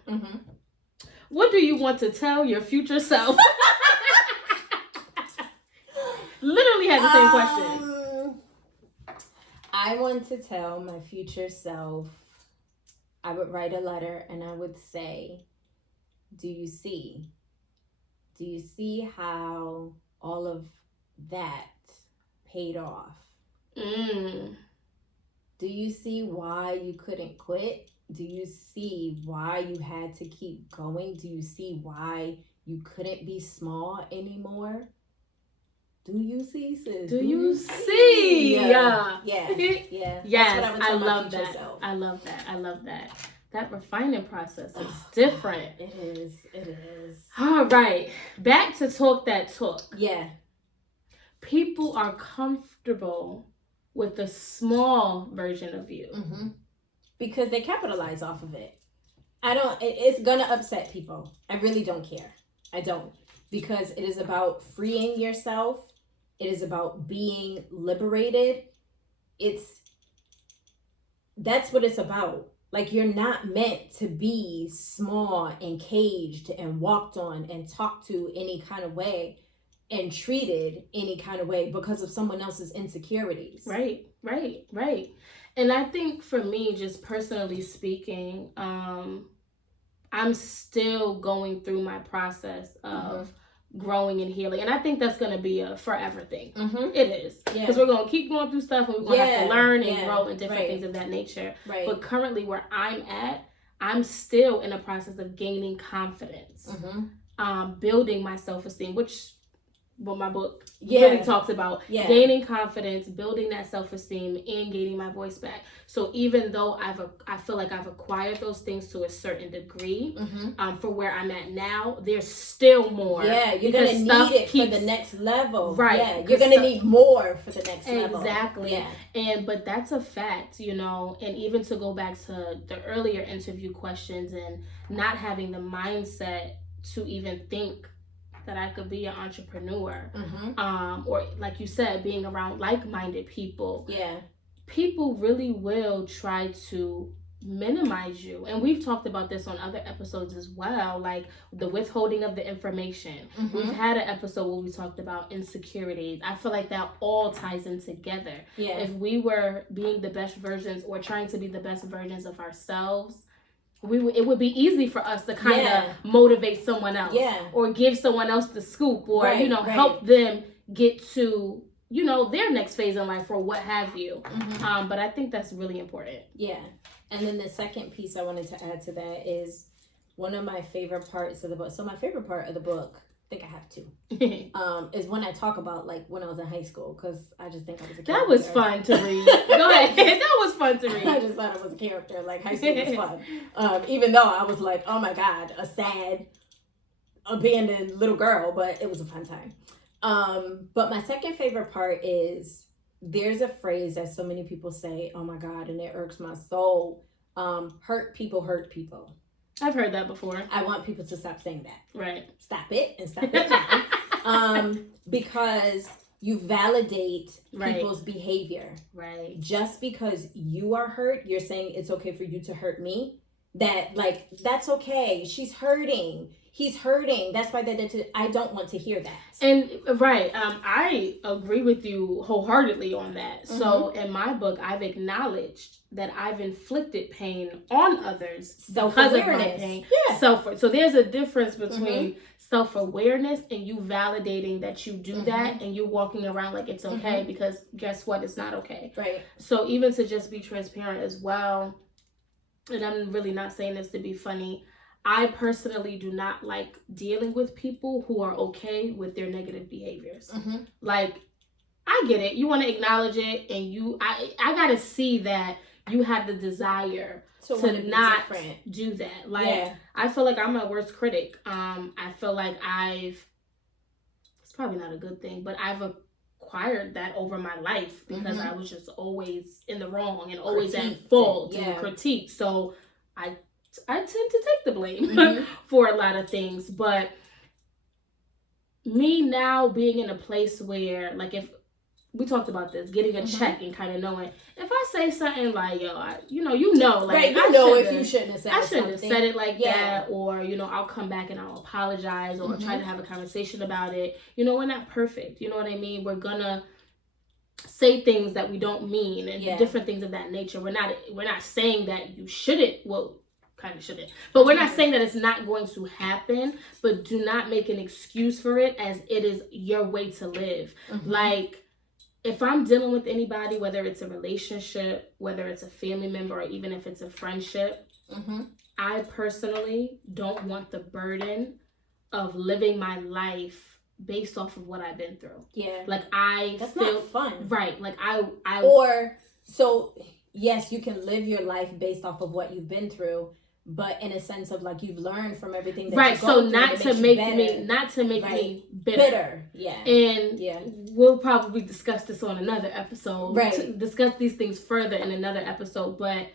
What do you want to tell your future self? Literally had the same question. I want to tell my future self I would write a letter and I would say, do you see? Do you see how all of that paid off? Mm. Do you see why you couldn't quit? Do you see why you had to keep going? Do you see why you couldn't be small anymore? Do you see, sis? Do you see? Yeah. Yeah. Yeah. Yes, I love that. I love that. I love that. That refining process is different. It is. It is. All right. Back to talk that talk. Yeah. People are comfortable with the small version of you. Mm-hmm. Because they capitalize off of it. It's gonna upset people. I really don't care. I don't. Because it is about freeing yourself. It is about being liberated. That's what it's about. Like, you're not meant to be small and caged and walked on and talked to any kind of way and treated any kind of way because of someone else's insecurities. Right. And I think for me, just personally speaking, I'm still going through my process of growing and healing. And I think that's going to be a forever thing. Mm-hmm. It is. Because we're going to keep going through stuff and we're going to have to learn and grow and different things of that nature. Right. But currently where I'm at, I'm still in a process of gaining confidence, building my self-esteem, which my book really talks about gaining confidence, building that self-esteem, and gaining my voice back. So even though I feel like I've acquired those things to a certain degree, for where I'm at now, there's still more. Yeah, you're gonna need it for the next level. Right. Yeah, you're gonna need more for the next level. Exactly. Yeah. But that's a fact, and even to go back to the earlier interview questions and not having the mindset to even think that I could be an entrepreneur, or like you said, being around like-minded people. Yeah, people really will try to minimize you, and we've talked about this on other episodes as well, like the withholding of the information. We've had an episode where we talked about insecurities. I feel like that all ties in together. If we were being the best versions or trying to be the best versions of ourselves, it would be easy for us to kind of motivate someone else, or give someone else the scoop, or help them get to their next phase in life, or what have you. But I think that's really important. And then the second piece I wanted to add to that is one of my favorite parts of the book. So my favorite part of the book, I think I have two, is when I talk about like when I was in high school, because I just think I was a character. That was fun to read. Go ahead. That was fun to read. I just thought I was a character. Like, high school was fun. Even though I was like, oh my God, a sad, abandoned little girl, but it was a fun time. But my second favorite part is there's a phrase that so many people say, oh my God, and it irks my soul. Hurt people hurt people. I've heard that before. I want people to stop saying that. Right. Stop it, and stop it now. Because you validate people's behavior. Right. Just because you are hurt, you're saying it's okay for you to hurt me. That's okay. She's hurting. He's hurting. That's why I don't want to hear that. And I agree with you wholeheartedly on that. So in my book, I've acknowledged that I've inflicted pain on others because of my pain. So there's a difference between self-awareness and you validating that you do that, and you walking around like it's okay, because guess what? It's not okay. Right. So even to just be transparent as well, and I'm really not saying this to be funny, I personally do not like dealing with people who are okay with their negative behaviors. Like, I get it. You want to acknowledge it, and I got to see that you have the desire to not do that. Like, I feel like I'm my worst critic. I feel like it's probably not a good thing, but I've acquired that over my life because I was just always in the wrong and always at fault and critique. So I tend to take the blame for a lot of things. But me now being in a place where, like, if we talked about this, getting a check and kind of knowing if I say something like, yo, like, if you shouldn't have said I shouldn't have said it like that, or I'll come back and I'll apologize, or try to have a conversation about it. We're not perfect. You know what I mean? We're gonna say things that we don't mean and different things of that nature. We're not saying that you shouldn't. Well, kind of shouldn't, but we're not saying that it's not going to happen. But do not make an excuse for it, as it is your way to live. Like, if I'm dealing with anybody, whether it's a relationship, whether it's a family member, or even if it's a friendship, I personally don't want the burden of living my life based off of what I've been through. Yeah. Like, that's feel not fun. Right. Like, yes, you can live your life based off of what you've been through, but in a sense of like, you've learned from everything that you've gone through. Not to make me bitter. Yeah. And we'll probably discuss this on another episode. Right. To discuss these things further in another episode, but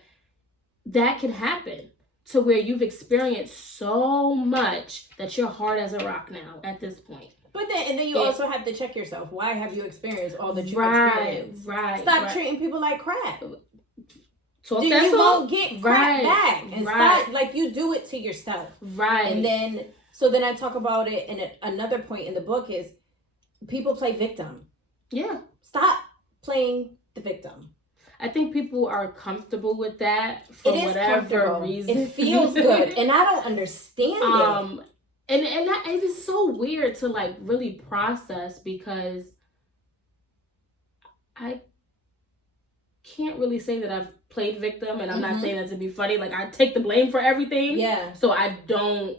that can happen to where you've experienced so much that you're hard as a rock now at this point. But then you also have to check yourself. Why have you experienced all that you experienced? Right. Stop treating people like crap. You won't get crap back. And stop, like, you do it to yourself. Right. And then I talk about it, and another point in the book is people play victim. Yeah. Stop playing the victim. I think people are comfortable with that for whatever reason. It feels good, and I don't understand it. And it is so weird to like really process, because I can't really say that I've played victim, and I'm not saying that to be funny. Like, I take the blame for everything. Yeah. So I don't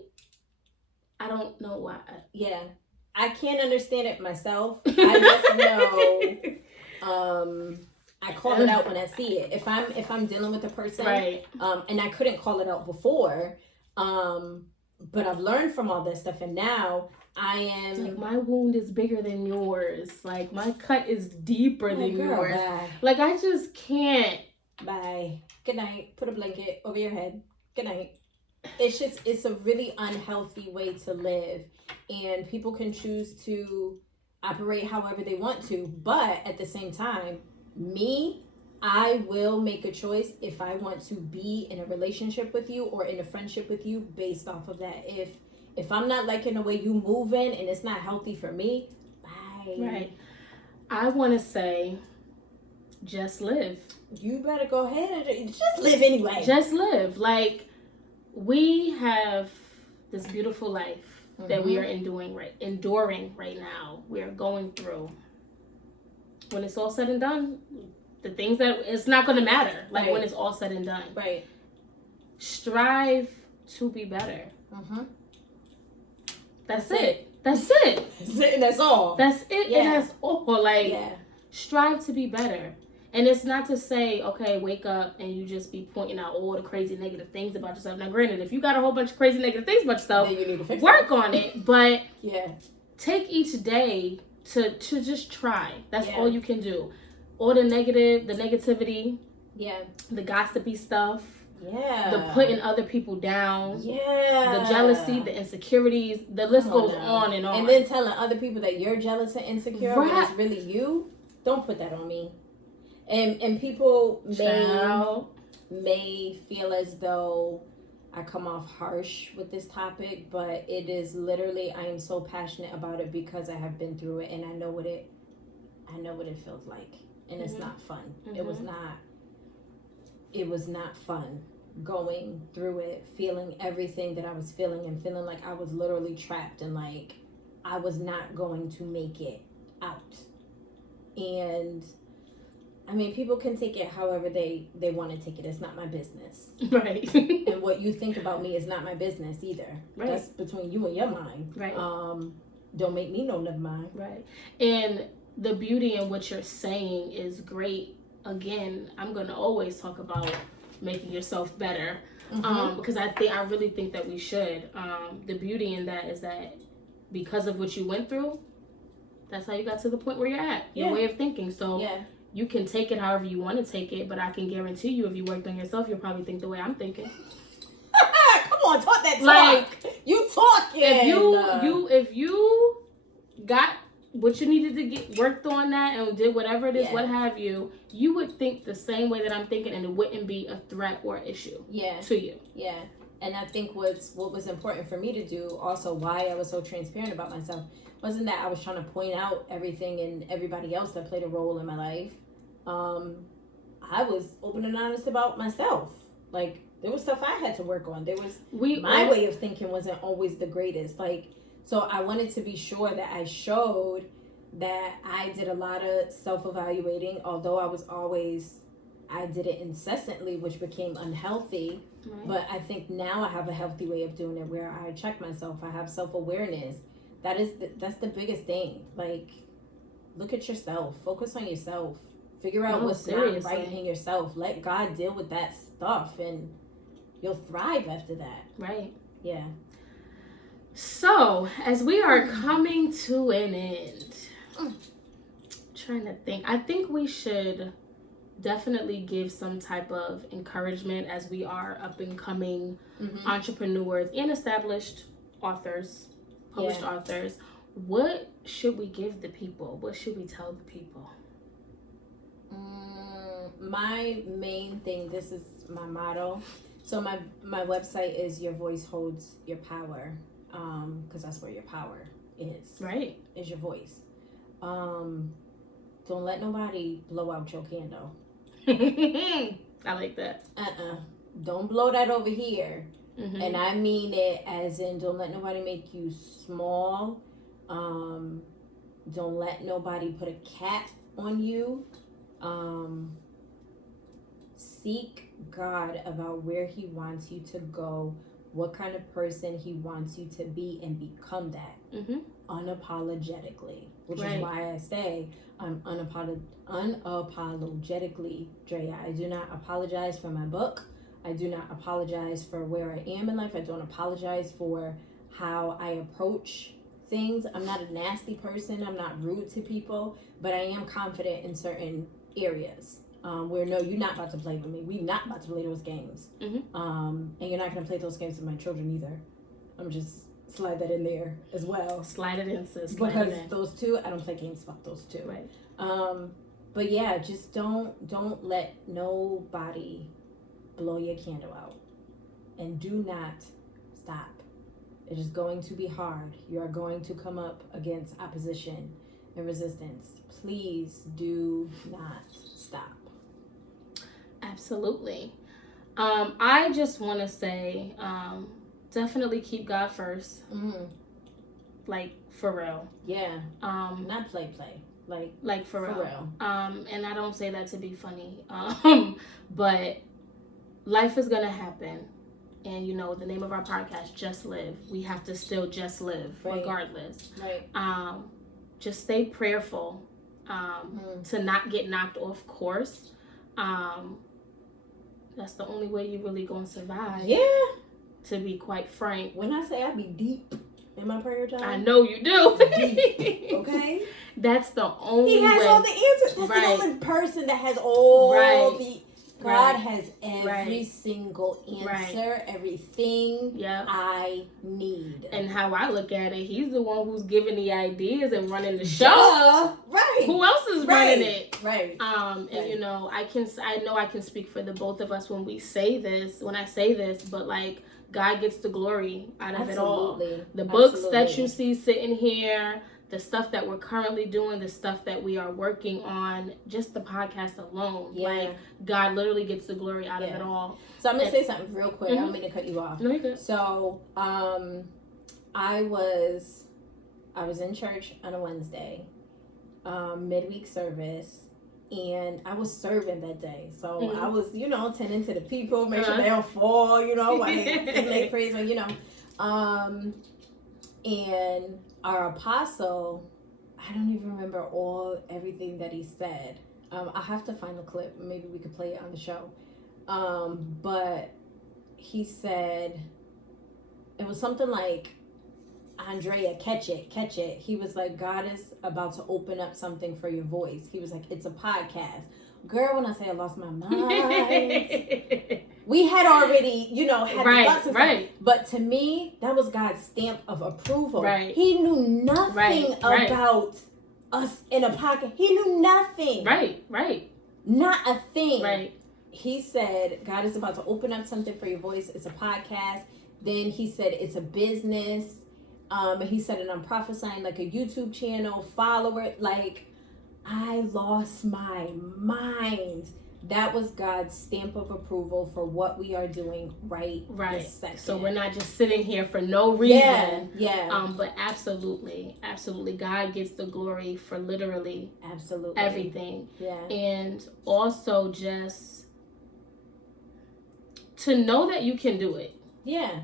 know why. Yeah. I can't understand it myself. I just know I call it out when I see it. If I'm dealing with a person, right. And I couldn't call it out before, but I've learned from all this stuff, and now I am like, my wound is bigger than yours. Like, my cut is deeper than yours. Bye. Like, I just can't. Bye. Good night. Put a blanket over your head. Good night. It's a really unhealthy way to live, and people can choose to operate however they want to, but at the same time, I will make a choice if I want to be in a relationship with you or in a friendship with you based off of that. If I'm not liking the way you moving and it's not healthy for me, bye. Right. I want to say, just live. You better go ahead and just live anyway. Just live. Like, we have this beautiful life that we are enduring right now. We are going through. When it's all said and done, the things that it's not going to matter. Like, when it's all said and done. Right. Strive to be better. That's it. That's it. That's it, and that's all. That's it, and that's all. Like, strive to be better. And it's not to say, okay, wake up and you just be pointing out all the crazy negative things about yourself. Now, granted, if you got a whole bunch of crazy negative things about yourself, then you need to fix work on it. But take each day to just try. That's all you can do. All the negativity, the gossipy stuff, the putting other people down, the jealousy, the insecurities, the list goes on and on. And then telling other people that you're jealous and insecure when it's really you. Don't put that on me. And people may feel as though I come off harsh with this topic, but it is literally, I am so passionate about it because I have been through it, and I know what it feels like, and it's not fun. It was not fun going through it, feeling everything that I was feeling, and feeling like I was literally trapped, and like I was not going to make it out. And I mean, people can take it however they want to take it. It's not my business. Right. And what you think about me is not my business either. Right. That's between you and your mind. Right. Don't make me know none of mine. Right. And the beauty in what you're saying is great. Again, I'm going to always talk about making yourself better. Because I really think that we should. The beauty in that is that because of what you went through, that's how you got to the point where you're at. Your way of thinking. So you can take it however you want to take it, but I can guarantee you, if you worked on yourself, you'll probably think the way I'm thinking. Come on, talk that talk. Like, you talking. If you got what you needed to get worked on that and did whatever it is, what have you, you would think the same way that I'm thinking, and it wouldn't be a threat or issue to you. Yeah. And I think what was important for me to do, also why I was so transparent about myself, wasn't that I was trying to point out everything and everybody else that played a role in my life. I was open and honest about myself. Like, there was stuff I had to work on. There was my way of thinking wasn't always the greatest. Like, so I wanted to be sure that I showed that I did a lot of self-evaluating, although I did it incessantly, which became unhealthy. Right. But I think now I have a healthy way of doing it where I check myself. I have self-awareness. That's the biggest thing. Like, look at yourself. Focus on yourself. Figure out what's not right in yourself. Let God deal with that stuff, and you'll thrive after that. Right. Yeah. So, as we are coming to an end, trying to think, I think we should definitely give some type of encouragement as we are up and coming entrepreneurs and established authors, published authors. What should we give the people? What should we tell the people? My main thing, this is my motto. So my website is Your Voice Holds Your Power, because that's where your power is. Right. Is your voice. Don't let nobody blow out your candle. I like that. Don't blow that over here. And I mean it as in, don't let nobody make you small. Don't let nobody put a cap on you. Seek God about where he wants you to go, what kind of person he wants you to be, and become that unapologetically, which is why I say I'm unapologetically Drea. I do not apologize for my book. I do not apologize for where I am in life. I don't apologize for how I approach things. I'm not a nasty person. I'm not rude to people, but I am confident in certain areas. Where no, you're not about to play with me. We're not about to play those games. And you're not going to play those games with my children either. I'm just slide that in there as well. Slide it in, sis. Because those two, I don't play games about those two. Right. But yeah, just don't let nobody blow your candle out. And do not stop. It is going to be hard. You are going to come up against opposition and resistance. Please do not stop. Absolutely. I just want to say, definitely keep God first. Like, for real. Yeah. Not play. Like for real. And I don't say that to be funny. But life is gonna happen. And you know, the name of our podcast, Just Live. We have to still just live, regardless. Right. Just stay prayerful. To not get knocked off course. That's the only way you're really gonna survive. Yeah. To be quite frank. When I say I be deep in my prayer time, I know you do. Deep. Okay. That's the only way. He has all the answers. That's the only person that has all the. God has every single answer, everything I need. And how I look at it, he's the one who's giving the ideas and running the show. Right. Who else is running it? Right. And you know, I know I can speak for the both of us when I say this, but like, God gets the glory out of it all. The books that you see sitting here, the stuff that we're currently doing, the stuff that we are working on, just the podcast alone. Yeah. Like, God literally gets the glory out of it all. So I'm going to say something real quick. I don't mean to cut you off. No, you're good. So, I was in church on a Wednesday, midweek service, and I was serving that day. So I was, tending to the people, make sure they don't fall, while they praise me, and our apostle, I don't even remember everything that he said. I have to find the clip. Maybe we could play it on the show. But he said, it was something like, Andrea, catch it. He was like, God is about to open up something for your voice. He was like, it's a podcast. Girl, when I say I lost my mind, we had already, had the thoughts and stuff. But to me, that was God's stamp of approval. Right. He knew nothing about us in a podcast. He knew nothing. Right. Not a thing. Right. He said, God is about to open up something for your voice. It's a podcast. Then he said, it's a business. He said, and I'm prophesying like a YouTube channel, follower. Like, I lost my mind. That was God's stamp of approval for what we are doing right this second. So we're not just sitting here for no reason. Yeah. But absolutely, God gets the glory for literally everything. Yeah. And also just to know that you can do it. Yeah.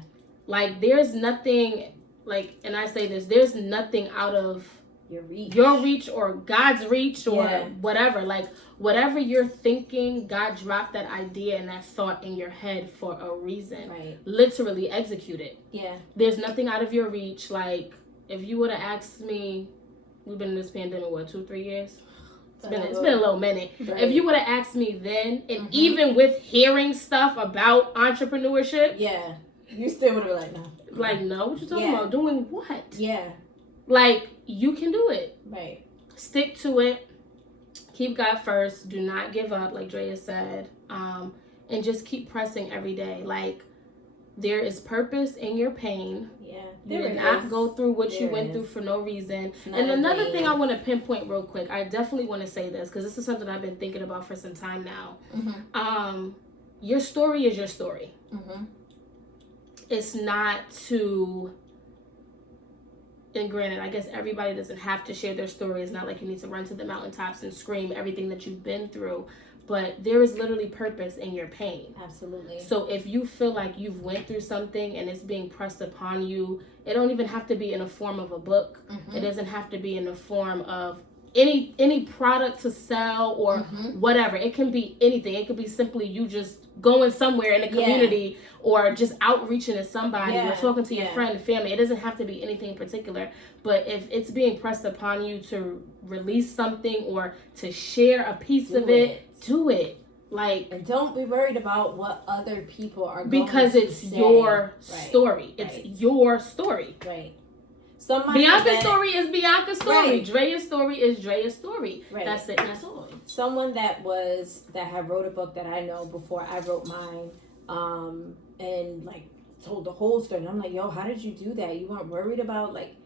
Like, there's nothing, like, and I say this, there's nothing out of your reach or God's reach or whatever. Like, whatever you're thinking, God dropped that idea and that thought in your head for a reason. Right. Literally execute it. Yeah. There's nothing out of your reach. Like, if you would have asked me, we've been in this pandemic, 2-3 years? It's been a little minute. Right. If you would have asked me then, and even with hearing stuff about entrepreneurship, you still would have been like, no. Like, no, what you talking about? Doing what? Yeah. Like, you can do it. Right. Stick to it. Keep God first. Do not give up, like Drea said. And just keep pressing every day. Like, there is purpose in your pain. Yeah. You did not go through what you went through for no reason. And another thing I want to pinpoint real quick, I definitely want to say this because this is something I've been thinking about for some time now. Your story is your story. It's not to... And granted, I guess everybody doesn't have to share their story. It's not like you need to run to the mountaintops and scream everything that you've been through. But there is literally purpose in your pain. Absolutely. So if you feel like you've went through something and it's being pressed upon you, it don't even have to be in a form of a book. It doesn't have to be in the form of any product to sell or whatever. It can be anything. It could be simply you just going somewhere in the community or just outreaching to somebody or talking to your friend and family. It doesn't have to be anything in particular. But if it's being pressed upon you to release something or to share a piece of it, do it. Like, and don't be worried about what other people are going because to it's say. your story. It's your story. Right. Bianca's story is Bianca's story. Drea's story is Drea's story. That's it. That's all. Someone that had wrote a book that I know before I wrote mine, and like told the whole story. And I'm like, yo, how did you do that? You weren't worried about like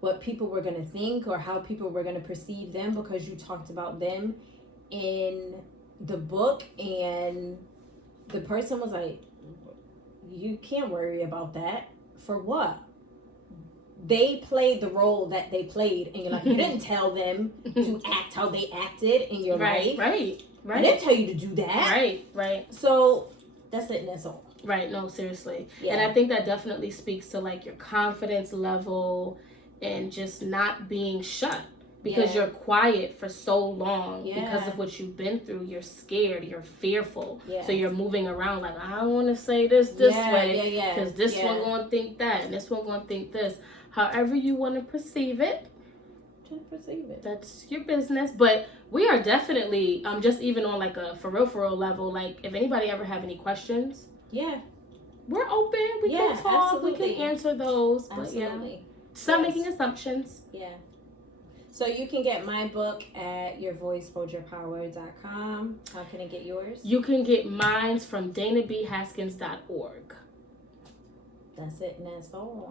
what people were gonna think or how people were gonna perceive them because you talked about them in the book. And the person was like, you can't worry about that. For what? They played the role that they played, and you're like, you didn't tell them to act how they acted in your life. Right. I didn't tell you to do that. Right. So that's it, and that's all. Right, no, seriously. Yeah. And I think that definitely speaks to like your confidence level and just not being shut because you're quiet for so long because of what you've been through. You're scared, you're fearful. So you're moving around like, I don't want to say this way because this one going to think that and this one going to think this. However you want to perceive it, just perceive it. That's your business. But we are definitely, just even on like a for real level, like if anybody ever have any questions, we're open. We can talk. Absolutely. We can answer those. Absolutely. But stop making assumptions. So you can get my book at yourvoiceholdyourpower.com. How can I get yours? You can get mine from danabhaskins.org. That's it, and that's all.